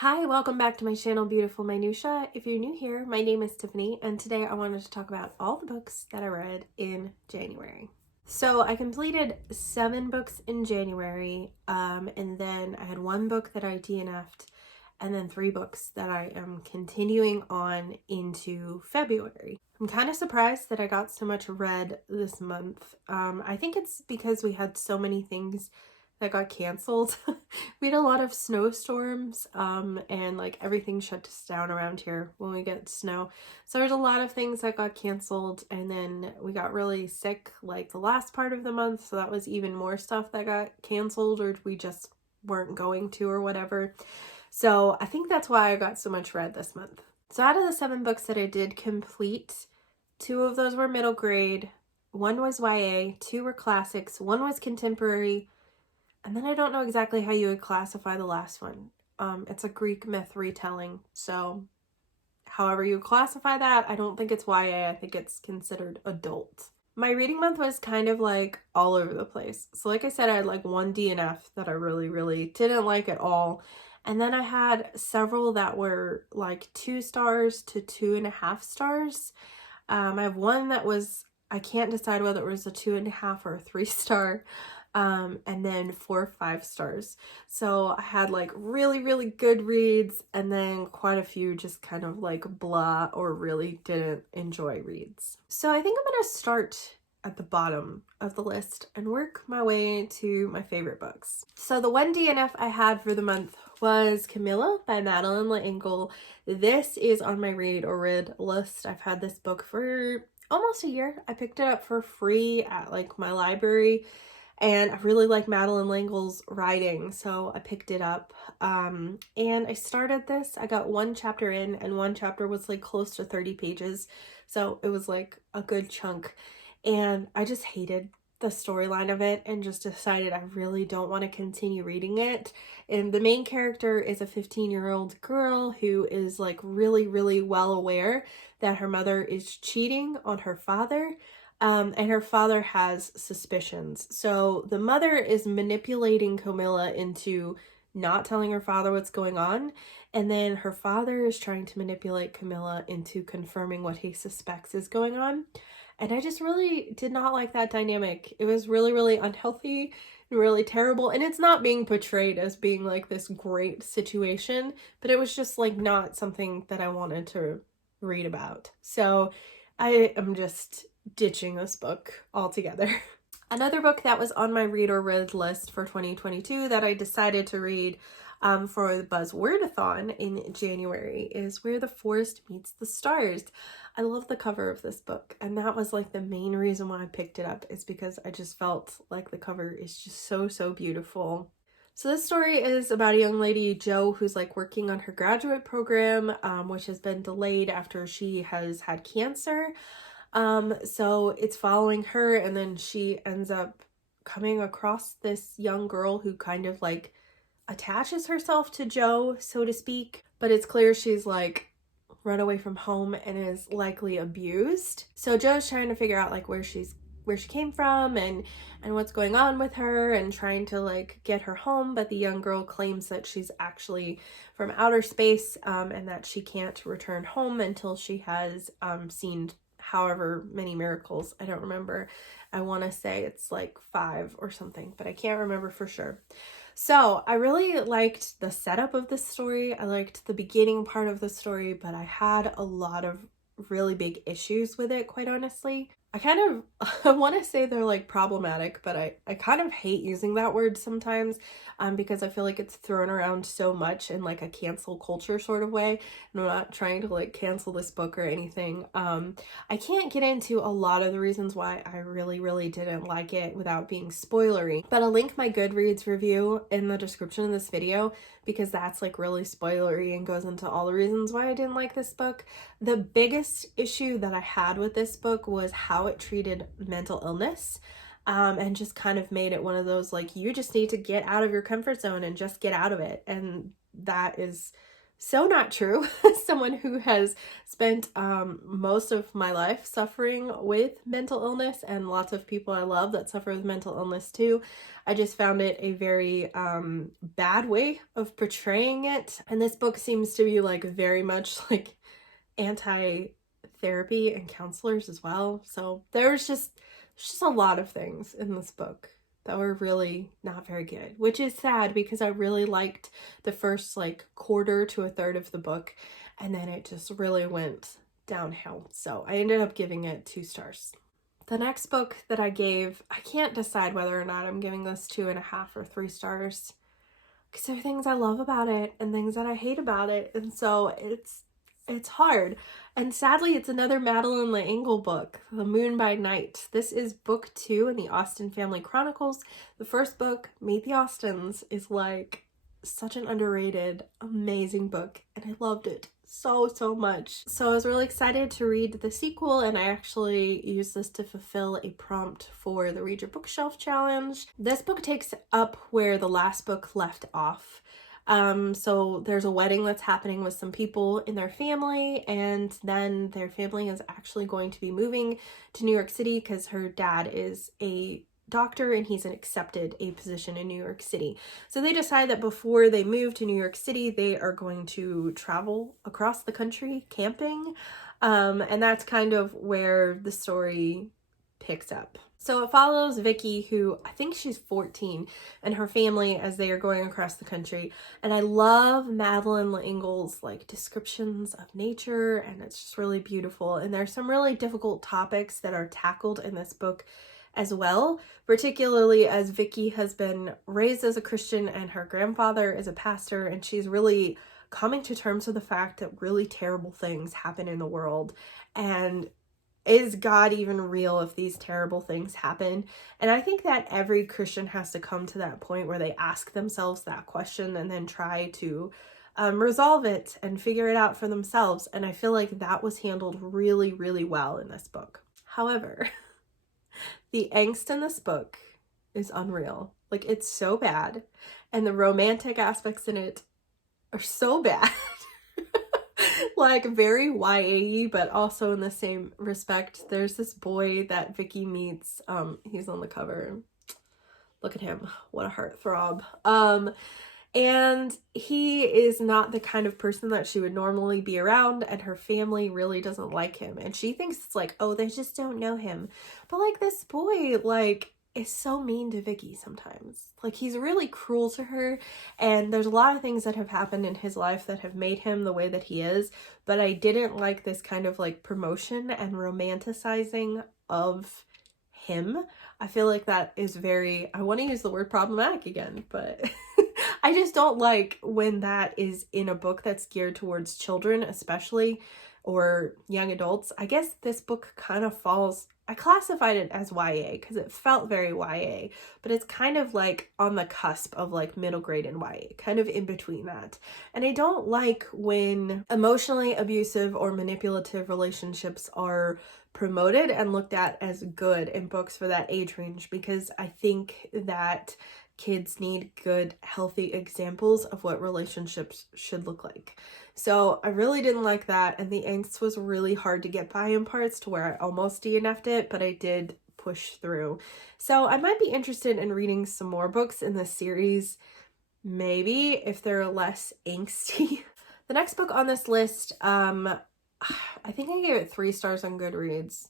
Hi, welcome back to my channel, Beautiful Minutia. If you're new here, my name is Tiffany, and today I wanted to talk about all the books that I read in January. So I completed 7 books in January, and then I had 1 book that I DNF'd, and then 3 books that I am continuing on into February. I'm kind of surprised that I got so much read this month. I think it's because we had so many things that got canceled. We had a lot of snowstorms, and like everything shuts down around here when we get snow. So there's a lot of things that got canceled, and then we got really sick like the last part of the month, so that was even more stuff that got canceled or we just weren't going to or whatever. So I think that's why I got so much read this month. So out of the 7 books that I did complete, 2 of those were middle grade, 1 was YA, 2 were classics, 1 was contemporary, and then I don't know exactly how you would classify the last one. It's a Greek myth retelling, so however you classify that, I don't think it's YA, I think it's considered adult. My reading month was kind of like all over the place. So like I said, I had like 1 DNF that I really didn't like at all. And then I had several that were like 2 stars to 2.5 stars. I have 1 that was, I can't decide whether it was a 2.5 or a 3 star. And then 4 5 stars. So I had like really good reads, and then quite a few just kind of like blah or really didn't enjoy reads. So I think I'm gonna start at the bottom of the list and work my way to my favorite books. So the 1 DNF I had for the month was Camilla by Madeline L'Engle. This is on my read or read list. I've had this book for almost a year. I picked it up for free at like my library. And I really like Madeline L'Engle's writing, so I picked it up. And I started this. I got 1 chapter in, and 1 chapter was like close to 30 pages. So it was like a good chunk. And I just hated the storyline of it and just decided I really don't want to continue reading it. And the main character is a 15-year-old girl who is like really well aware that her mother is cheating on her father. And her father has suspicions. So the mother is manipulating Camilla into not telling her father what's going on. And then her father is trying to manipulate Camilla into confirming what he suspects is going on. And I just really did not like that dynamic. It was really unhealthy and really terrible. And it's not being portrayed as being like this great situation, but it was just like not something that I wanted to read about. So I am just ditching this book altogether. Another book that was on my read or read list for 2022 that I decided to read for the Buzzwordathon in January is Where the Forest Meets the Stars. I love the cover of this book, and that was like the main reason why I picked it up, is because I just felt like the cover is just so beautiful. So this story is about a young lady, Jo, who's like working on her graduate program, which has been delayed after she has had cancer. So it's following her, and then she ends up coming across this young girl who kind of like attaches herself to Jo, so to speak, but it's clear she's like run away from home and is likely abused. So Jo's trying to figure out like where she came from and what's going on with her, and trying to like get her home, but the young girl claims that she's actually from outer space, and that she can't return home until she has seen however many miracles. I don't remember. I want to say it's like 5 or something, but I can't remember for sure. So I really liked the setup of this story. I liked the beginning part of the story, but I had a lot of really big issues with it, quite honestly. I kind of, I want to say they're like problematic, but I kind of hate using that word sometimes, because I feel like it's thrown around so much in like a cancel culture sort of way. And I'm not trying to like cancel this book or anything. I can't get into a lot of the reasons why I really didn't like it without being spoilery, but I'll link my Goodreads review in the description of this video, because that's like really spoilery and goes into all the reasons why I didn't like this book. The biggest issue that I had with this book was how it treated mental illness, and just kind of made it one of those like, you just need to get out of your comfort zone and just get out of it. And that is So not true. Someone who has spent most of my life suffering with mental illness, and lots of people I love that suffer with mental illness too. I just found it a very bad way of portraying it. And this book seems to be like very much like anti-therapy and counselors as well. So there's just a lot of things in this book that were really not very good, which is sad because I really liked the first like quarter to a third of the book, and then it just really went downhill. So I ended up giving it 2 stars. The next book that I gave, I can't decide whether or not I'm giving this 2.5 or 3 stars, because there are things I love about it and things that I hate about it, and so it's hard. And sadly, it's another Madeline L'Engle book, The Moon by Night. This is book 2 in the Austen Family Chronicles. The first book, Meet the Austens, is like such an underrated, amazing book, and I loved it so much. So I was really excited to read the sequel, and I actually used this to fulfill a prompt for the Read Your Bookshelf challenge. This book takes up where the last book left off. So there's a wedding that's happening with some people in their family, and then their family is actually going to be moving to New York City because her dad is a doctor and he's accepted a position in New York City. So they decide that before they move to New York City, they are going to travel across the country camping. And that's kind of where the story picks up. So it follows Vicky, who I think she's 14, and her family as they are going across the country. And I love Madeline L'Engle's like descriptions of nature, and it's just really beautiful. And there's some really difficult topics that are tackled in this book as well, particularly as Vicky has been raised as a Christian and her grandfather is a pastor, and she's really coming to terms with the fact that really terrible things happen in the world. And is God even real if these terrible things happen? And I think that every Christian has to come to that point where they ask themselves that question and then try to resolve it and figure it out for themselves. And I feel like that was handled really well in this book. However, the angst in this book is unreal. Like, it's so bad. And the romantic aspects in it are so bad. Like, very YA-y, but also in the same respect. There's this boy that Vicky meets. He's on the cover. Look at him. What a heartthrob. And he is not the kind of person that she would normally be around, and her family really doesn't like him. And she thinks it's like, oh, they just don't know him. But like, this boy, like, is so mean to Vicky sometimes. Like, he's really cruel to her, and there's a lot of things that have happened in his life that have made him the way that he is, but I didn't like this kind of like promotion and romanticizing of him. I feel like that is very, I want to use the word problematic again, but I just don't like when that is in a book that's geared towards children, especially, or young adults. I guess this book kind of falls, I classified it as YA because it felt very YA, but it's kind of like on the cusp of like middle grade and YA, kind of in between that. And I don't like when emotionally abusive or manipulative relationships are promoted and looked at as good in books for that age range, because I think that kids need good, healthy examples of what relationships should look like. So I really didn't like that, and the angst was really hard to get by in parts to where I almost DNF'd it, but I did push through. So I might be interested in reading some more books in this series, maybe, if they're less angsty. The next book on this list, I think I gave it 3 stars on Goodreads,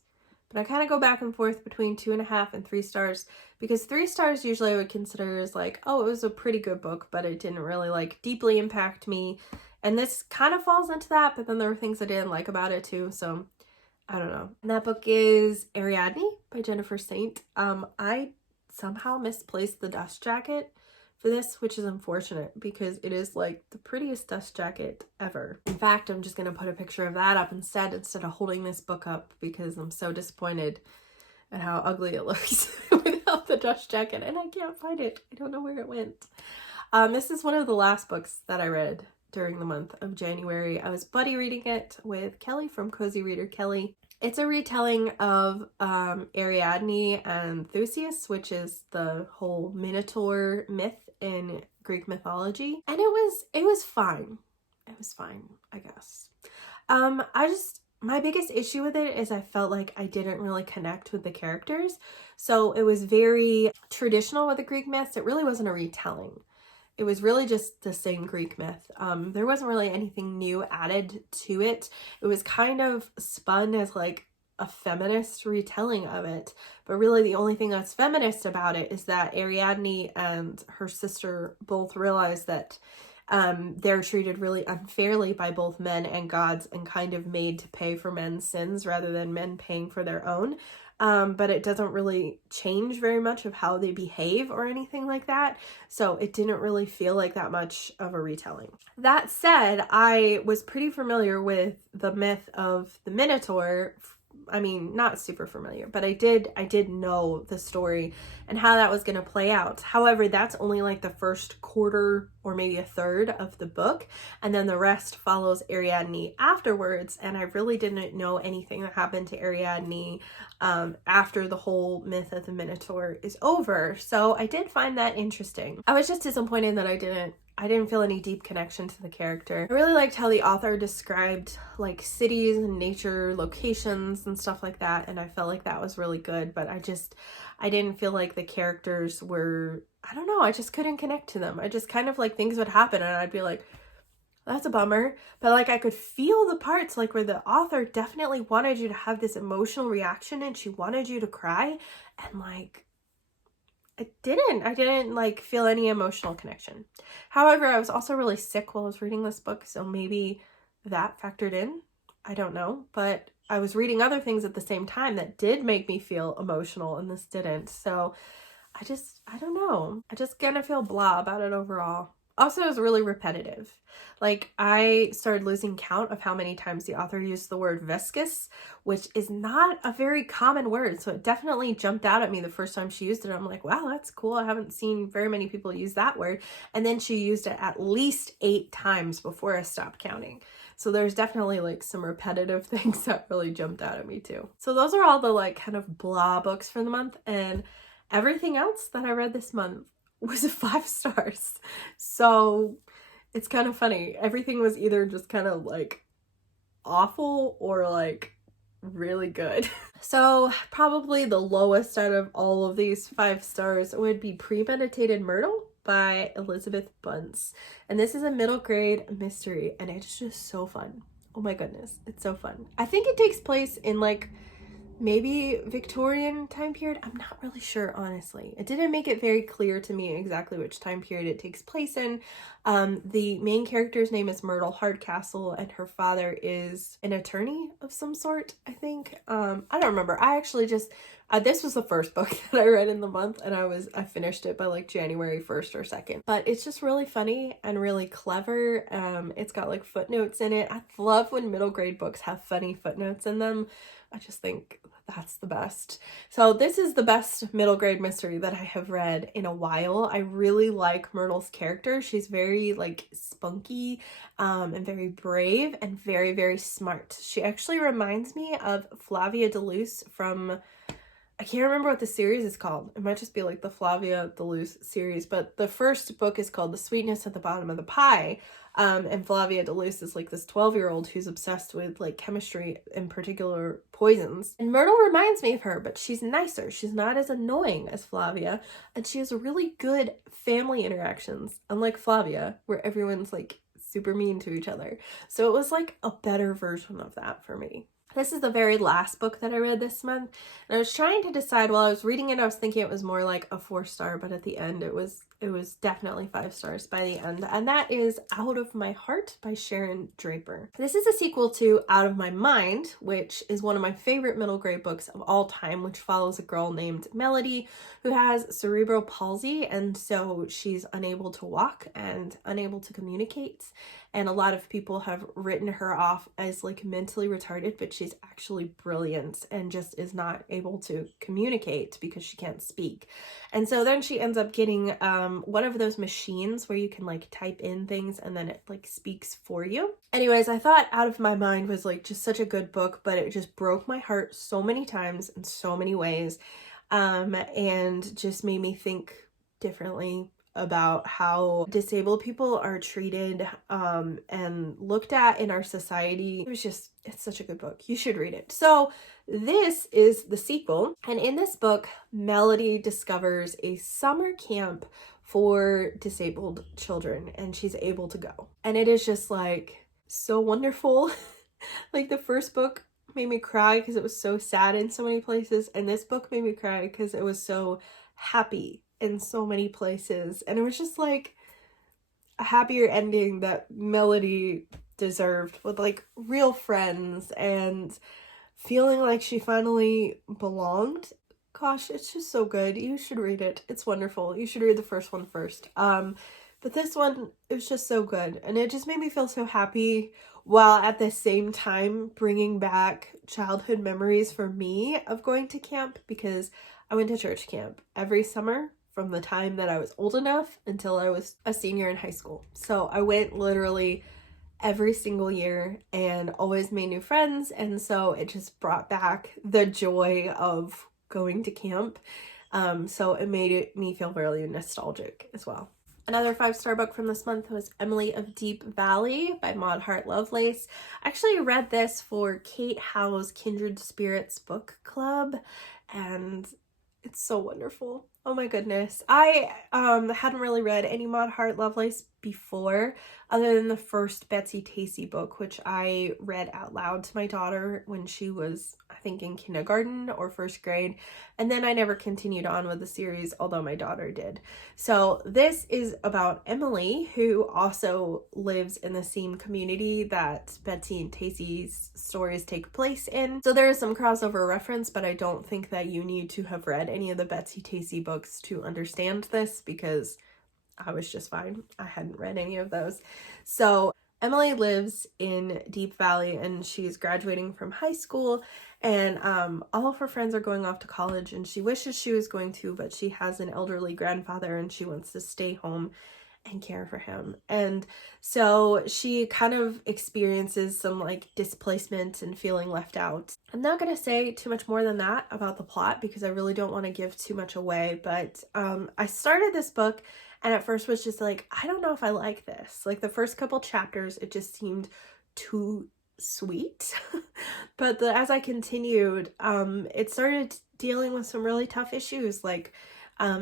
but I kind of go back and forth between 2.5 and 3 stars, because 3 stars usually I would consider as like, oh, it was a pretty good book, but it didn't really like deeply impact me. And this kind of falls into that, but then there were things I didn't like about it too, so I don't know. And that book is Ariadne by Jennifer Saint. I somehow misplaced the dust jacket for this, which is unfortunate because it is like the prettiest dust jacket ever. In fact, I'm just gonna put a picture of that up instead of holding this book up, because I'm so disappointed at how ugly it looks without the dust jacket, and I can't find it. I don't know where it went. This is one of the last books that I read during the month of January. I was buddy reading it with Kelly from Cozy Reader Kelly. It's a retelling of Ariadne and Theseus, which is the whole Minotaur myth in Greek mythology. And it was fine. it was fine, I guess. My biggest issue with it is I felt like I didn't really connect with the characters. So it was very traditional with the Greek myths. It really wasn't a retelling. It was really just the same Greek myth. There wasn't really anything new added to it. It was kind of spun as like a feminist retelling of it. But really the only thing that's feminist about it is that Ariadne and her sister both realize that they're treated really unfairly by both men and gods and kind of made to pay for men's sins rather than men paying for their own. But it doesn't really change very much of how they behave or anything like that. So it didn't really feel like that much of a retelling. That said, I was pretty familiar with the myth of the Minotaur. I mean, not super familiar, but I did know the story and how that was going to play out. However, that's only like the first quarter or maybe a third of the book, and then the rest follows Ariadne afterwards, and I really didn't know anything that happened to Ariadne after the whole myth of the Minotaur is over. So I did find that interesting. I was just disappointed that I didn't feel any deep connection to the character. I really liked how the author described like cities and nature locations and stuff like that, and I felt like that was really good, but I didn't feel like the characters were, I don't know, I just couldn't connect to them. I just kind of like things would happen and I'd be like, that's a bummer. But like I could feel the parts like where the author definitely wanted you to have this emotional reaction and she wanted you to cry, and like I didn't like feel any emotional connection. However, I was also really sick while I was reading this book, so maybe that factored in. I don't know, but I was reading other things at the same time that did make me feel emotional and this didn't. So I don't know. I just kind of feel blah about it overall. Also, it was really repetitive. Like, I started losing count of how many times the author used the word viscous, which is not a very common word. So it definitely jumped out at me the first time she used it. I'm like, wow, that's cool. I haven't seen very many people use that word. And then she used it at least 8 times before I stopped counting. So there's definitely like some repetitive things that really jumped out at me too. So those are all the like kind of blah books for the month, and everything else that I read this month was 5 stars. So it's kind of funny. Everything was either just kind of like awful or like really good. So probably the lowest out of all of these 5 stars would be Premeditated Myrtle by Elizabeth Bunce. And this is a middle grade mystery and it's just so fun. Oh my goodness, it's so fun. I think it takes place in like maybe Victorian time period. I'm not really sure, honestly. It didn't make it very clear to me exactly which time period it takes place in. The main character's name is Myrtle Hardcastle and her father is an attorney of some sort, I think. I don't remember. I actually just, this was the first book that I read in the month and I finished it by like January 1st or 2nd. But it's just really funny and really clever. It's got like footnotes in it. I love when middle grade books have funny footnotes in them. I just think that's the best. So this is the best middle grade mystery that I have read in a while. I really like Myrtle's character. She's very like spunky and very brave and very, very smart. She actually reminds me of Flavia de Luce from, I can't remember what the series is called. It might just be like the Flavia de Luce series, but the first book is called The Sweetness at the Bottom of the Pie. And Flavia de Luce is like this 12-year-old who's obsessed with like chemistry, in particular poisons. And Myrtle reminds me of her, but she's nicer. She's not as annoying as Flavia. And she has really good family interactions, unlike Flavia, where everyone's like super mean to each other. So it was like a better version of that for me. This is the very last book that I read this month. And I was trying to decide while I was reading it, I was thinking it was more like a 4-star, but at the end it was definitely 5 stars by the end. And that is Out of My Heart by Sharon Draper. This is a sequel to Out of My Mind, which is one of my favorite middle grade books of all time, which follows a girl named Melody who has cerebral palsy, and so she's unable to walk and unable to communicate. And a lot of people have written her off as like mentally retarded, but she's actually brilliant and just is not able to communicate because she can't speak. And so then she ends up getting one of those machines where you can like type in things and then it like speaks for you. Anyways, I thought Out of My Mind was like just such a good book, but it just broke my heart so many times in so many ways, and just made me think differently about how disabled people are treated and looked at in our society. It's such a good book. You should read it. So this is the sequel, and in this book, Melody discovers a summer camp for disabled children, and she's able to go. And it is just like so wonderful. Like the first book made me cry because it was so sad in so many places, and this book made me cry because it was so happy in so many places, and it was just like a happier ending that Melody deserved, with like real friends and feeling like she finally belonged. Gosh, it's just so good. You should read it. It's wonderful. You should read the first one first. But this one, it was just so good, and it just made me feel so happy, while at the same time bringing back childhood memories for me of going to camp, because I went to church camp every summer from the time that I was old enough until I was a senior in high school. So I went literally every single year and always made new friends, and so it just brought back the joy of going to camp. So it made me feel really nostalgic as well. Another 5-star book from this month was Emily of Deep Valley by Maud Hart Lovelace. I actually read this for Kate Howe's Kindred Spirits book club, and it's so wonderful. Oh my goodness. I hadn't really read any Maud Hart Lovelace before, other than the first Betsy Tacy book, which I read out loud to my daughter when she was, I think, in kindergarten or first grade. And then I never continued on with the series, although my daughter did. So this is about Emily, who also lives in the same community that Betsy and Tacy's stories take place in. So there is some crossover reference, but I don't think that you need to have read any of the Betsy Tacy books to understand this, because I was just fine. I hadn't read any of those. So Emily lives in Deep Valley, and she's graduating from high school, and all of her friends are going off to college, and she wishes she was going to, but she has an elderly grandfather and she wants to stay home and care for him. And so she kind of experiences some like displacement and feeling left out. I'm not going to say too much more than that about the plot, because I really don't want to give too much away, but I started this book and at first was just like, I don't know if I like this. Like the first couple chapters, it just seemed too sweet. But as I continued, it started dealing with some really tough issues, like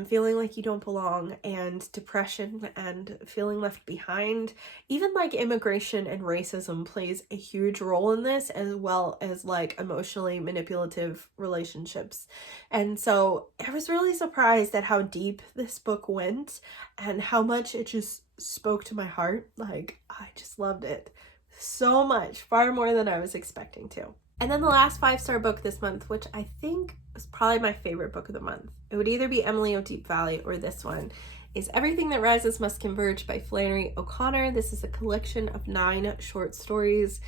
feeling like you don't belong, and depression, and feeling left behind. Even like immigration and racism plays a huge role in this, as well as like emotionally manipulative relationships. And so I was really surprised at how deep this book went and how much it just spoke to my heart. Like, I just loved it so much, far more than I was expecting to. And then the last 5-star book this month, which I think was probably my favorite book of the month, it would either be Emily of Deep Valley or this one, is Everything That Rises Must Converge by Flannery O'Connor. This is a collection of 9 short stories,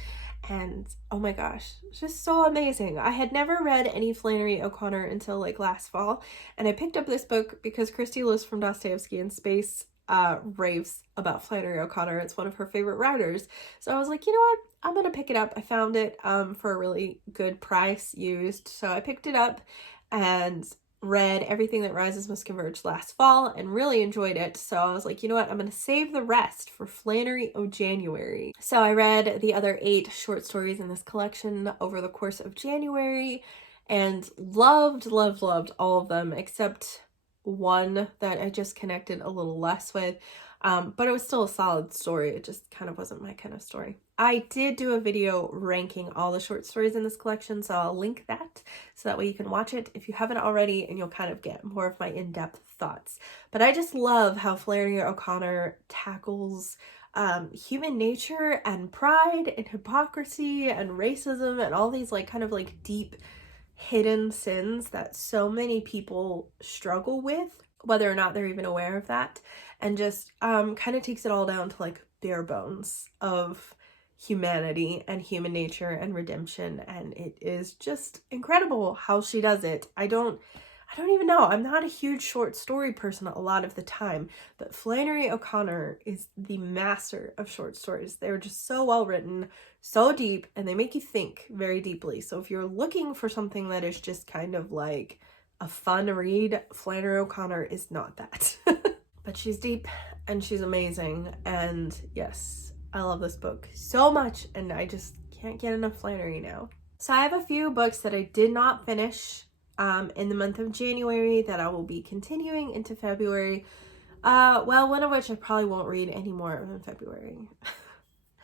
and oh my gosh, it's just so amazing. I had never read any Flannery O'Connor until like last fall, and I picked up this book because Christy Lewis from Dostoevsky in Space raves about Flannery O'Connor. It's one of her favorite writers. So I was like, you know what? I'm gonna pick it up. I found it for a really good price used. So I picked it up and read Everything That Rises Must Converge last fall and really enjoyed it. So I was like, you know what? I'm gonna save the rest for Flannery O'January. So I read the other 8 short stories in this collection over the course of January and loved all of them, except one that I just connected a little less with, but it was still a solid story. It just kind of wasn't my kind of story. I did do a video ranking all the short stories in this collection, so I'll link that so that way you can watch it if you haven't already, and you'll kind of get more of my in-depth thoughts. But I just love how Flannery O'Connor tackles human nature and pride and hypocrisy and racism and all these like kind of like deep hidden sins that so many people struggle with, whether or not they're even aware of that, and just kind of takes it all down to like bare bones of humanity and human nature and redemption. And it is just incredible how she does it. I don't even know. I'm not a huge short story person a lot of the time, but Flannery O'Connor is the master of short stories. They're just so well written, so deep, and they make you think very deeply. So if you're looking for something that is just kind of like a fun read, Flannery O'Connor is not that. but she's deep and she's amazing. And yes, I love this book so much, and I just can't get enough Flannery now. So I have a few books that I did not finish in the month of January that I will be continuing into February. Well, one of which I probably won't read anymore in February.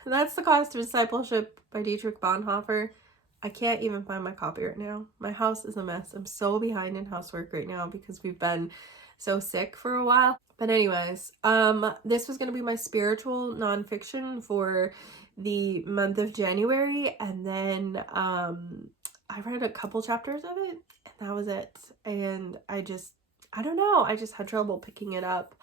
That's The Cost of Discipleship by Dietrich Bonhoeffer. I can't even find my copy right now. My house is a mess. I'm so behind in housework right now because we've been so sick for a while. But anyways, this was going to be my spiritual nonfiction for the month of January, and then I read a couple chapters of it, and that was it. And I don't know, I just had trouble picking it up.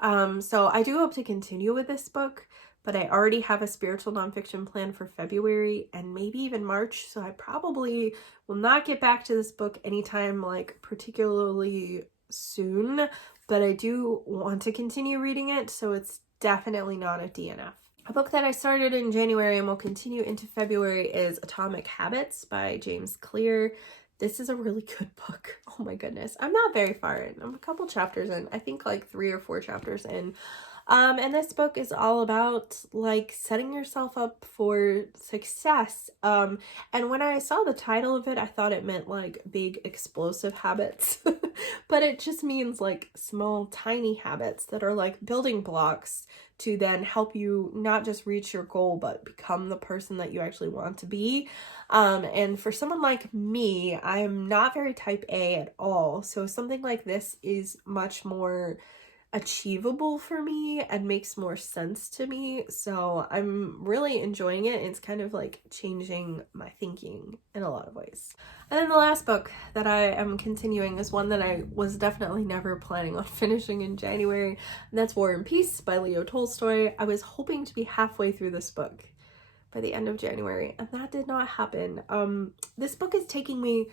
So I do hope to continue with this book, but I already have a spiritual nonfiction plan for February and maybe even March, so I probably will not get back to this book anytime like particularly soon, but I do want to continue reading it, so it's definitely not a DNF. A book that I started in January and will continue into February is Atomic Habits by James Clear. This is a really good book. Oh my goodness. I'm not very far in. I'm a couple chapters in. I think like 3 or 4 chapters in. And this book is all about like setting yourself up for success. And when I saw the title of it, I thought it meant like big explosive habits, but it just means like small, tiny habits that are like building blocks to then help you not just reach your goal, but become the person that you actually want to be. And for someone like me, I am not very type A at all. So something like this is much more achievable for me and makes more sense to me, so I'm really enjoying it. It's kind of like changing my thinking in a lot of ways. And then the last book that I am continuing is one that I was definitely never planning on finishing in January, and that's War and Peace by Leo Tolstoy. I was hoping to be halfway through this book by the end of January, and that did not happen. This book is taking me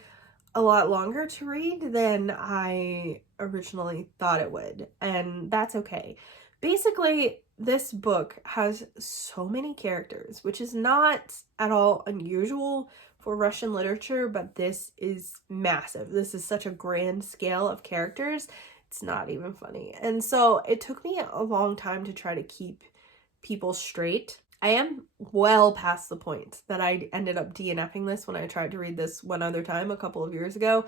a lot longer to read than I originally thought it would, and that's okay. Basically, this book has so many characters, which is not at all unusual for Russian literature, but this is massive. This is such a grand scale of characters. It's not even funny. And so it took me a long time to try to keep people straight. I am well past the point that I ended up DNFing this when I tried to read this one other time a couple of years ago.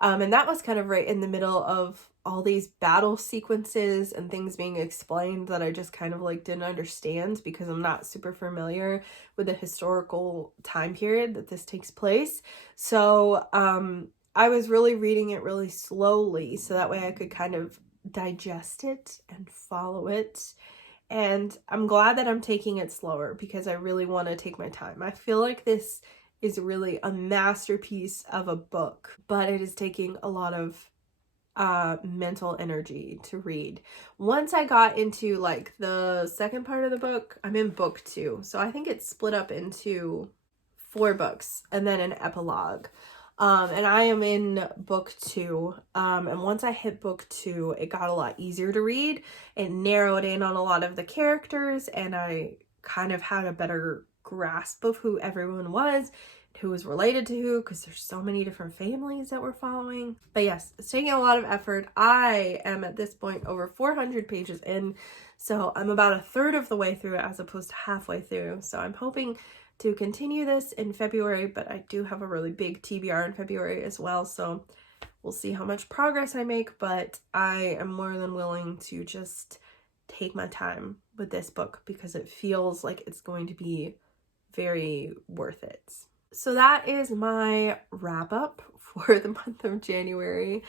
And that was kind of right in the middle of all these battle sequences and things being explained that I just kind of like didn't understand because I'm not super familiar with the historical time period that this takes place. So I was really reading it really slowly so that way I could kind of digest it and follow it. And I'm glad that I'm taking it slower because I really want to take my time. I feel like this is really a masterpiece of a book, but it is taking a lot of mental energy to read. Once I got into like the second part of the book, I'm in book 2. So I think it's split up into 4 books and then an epilogue. And I am in book 2, and once I hit book 2, it got a lot easier to read. It narrowed in on a lot of the characters, and I kind of had a better grasp of who everyone was, who was related to who, because there's so many different families that we're following. But yes, it's taking a lot of effort. I am at this point over 400 pages in, so I'm about a third of the way through it as opposed to halfway through. So I'm hoping to continue this in February, but I do have a really big TBR in February as well, so we'll see how much progress I make, but I am more than willing to just take my time with this book because it feels like it's going to be very worth it. So that is my wrap up for the month of January.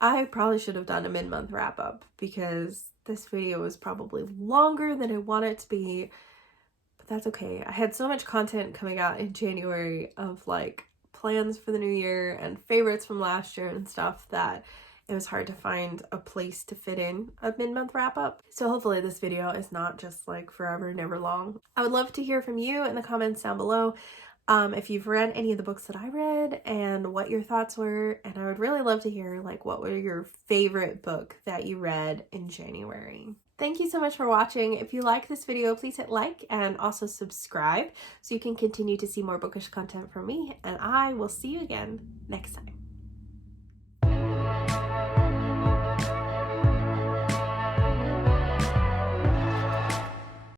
I probably should have done a mid-month wrap up because this video is probably longer than I want it to be. That's okay. I had so much content coming out in January of like plans for the new year and favorites from last year and stuff that it was hard to find a place to fit in a mid-month wrap up. So hopefully this video is not just like forever and ever long. I would love to hear from you in the comments down below if you've read any of the books that I read and what your thoughts were. And I would really love to hear like what were your favorite book that you read in January. Thank you so much for watching. If you like this video, please hit like and also subscribe so you can continue to see more bookish content from me, and I will see you again next time.